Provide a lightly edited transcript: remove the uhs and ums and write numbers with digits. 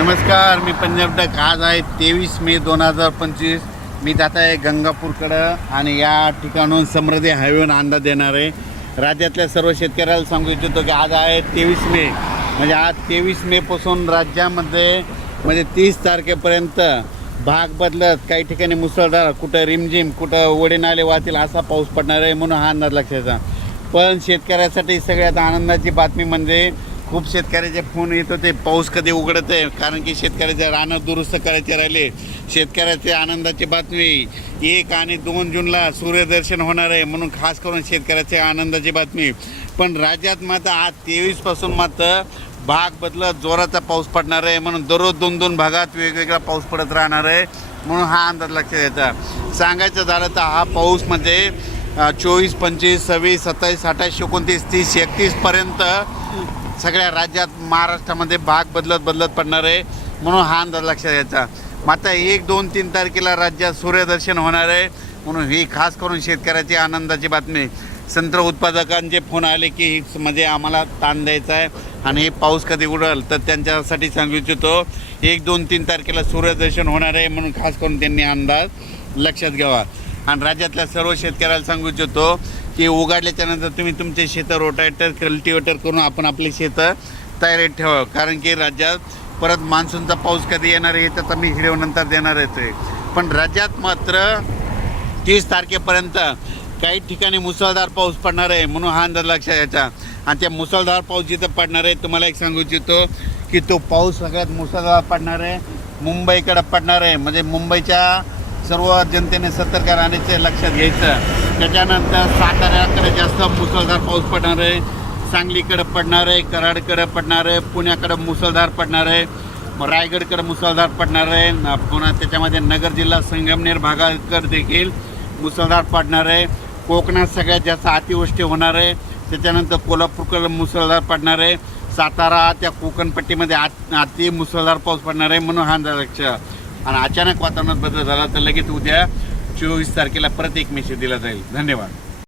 नमस्कार, मी पंजाब डक. आज आहे 23 मे 2025. मी जात आहे गंगापूरकडं आणि या ठिकाणून समृद्धी हायवेवरून अंदाज देणार आहे. राज्यातल्या सर्व शेतकऱ्याला सांगू इच्छितो की आज आहे 23 मे. म्हणजे आज 23 मेपासून राज्यामध्ये म्हणजे 30 तारखेपर्यंत भाग बदलत काही ठिकाणी मुसळधार, कुठं रिमझिम, कुठं ओढे नाले वाहतील असा पाऊस पडणार आहे, म्हणून हा अंदाज लक्षाचा. पण शेतकऱ्यासाठी सगळ्यात आनंदाची बातमी म्हणजे खूप शेतकऱ्याचे फोन येत होते पाऊस कधी उघडत आहे, कारण की शेतकऱ्याचे रानं दुरुस्त करायचे राहिले. शेतकऱ्याचे आनंदाची बातमी 1 आणि 2 जूनला सूर्यदर्शन होणार आहे, म्हणून खास करून शेतकऱ्याचे आनंदाची बातमी. पण राज्यात मात्र आज 23पासून मात्र भाग बदलत जोराचा पाऊस पडणार आहे, म्हणून दररोज 2-2 भागात वेगवेगळा पाऊस पडत राहणार आहे, म्हणून हा अंदाज लक्षात घ्यायचा. सांगायचं झालं तर हा पाऊस म्हणजे 24, 25, 26, 27, 28, 29, 30, 31पर्यंत सगळ्या राज्यात महाराष्ट्रामध्ये भाग बदलत पडणार आहे, म्हणून हा अंदाज लक्षात घ्यायचा. मात्र 1, 2, 3 तारखेला राज्यात सूर्यदर्शन होणार आहे, म्हणून ही खास करून शेतकऱ्याची आनंदाची बातमी. संत्र उत्पादकांचे फोन आले की म्हणजे आम्हाला ताण द्यायचा आहे आणि हे पाऊस कधी उडेल, तर त्यांच्यासाठी सांगू इच्छितो 1, 2, 3 तारखेला सूर्यदर्शन होणार आहे, म्हणून खास करून त्यांनी अंदाज लक्षात घ्यावा. आणि राज्यातल्या सर्व शेतकऱ्याला सांगू इच्छितो की उघडल्याच्यानंतर तुम्ही तुमचे शेतं रोटावेटर, कल्टिवेटर करून आपण आपली शेतं तयारीत ठेवा, कारण की राज्यात परत मान्सूनचा पाऊस कधी येणार आहे त्याचा मी व्हिडिओ नंतर देणारच आहे. पण राज्यात मात्र 30 तारखेपर्यंत काही ठिकाणी मुसळधार पाऊस पडणार आहे, म्हणून हा अंदाज लक्षात घ्यायचा. आणि त्या मुसळधार पाऊस जिथं पडणार आहे, तुम्हाला एक सांगू इच्छितो की तो पाऊस सगळ्यात मुसळधार पडणार आहे मुंबईकडं पडणार आहे. म्हणजे मुंबईच्या सर्व जनतेने सतर्क राहण्याचे लक्षात घ्यायचं. त्याच्यानंतर साताऱ्याकडे जास्त मुसळधार पाऊस पडणार आहे, सांगलीकडं पडणार आहे, कराडकडं पडणार आहे, पुण्याकडं मुसळधार पडणार आहे, रायगडकडं मुसळधार पडणार आहे, पुन्हा त्याच्यामध्ये नगर जिल्हा संगमनेर भागाकडे देखील मुसळधार पडणार आहे. कोकणात सगळ्यात जास्त अतिवृष्टी होणार आहे. त्याच्यानंतर कोल्हापूरकडं मुसळधार पडणार आहे. सातारा त्या कोकणपट्टीमध्ये अति मुसळधार पाऊस पडणार आहे, म्हणून हा अंदाज लक्षात. आणि अचानक वातावरणात बदल झाला तर लगेच उद्या 24 तारखेला परत एक मेसेज दिला जाईल. धन्यवाद.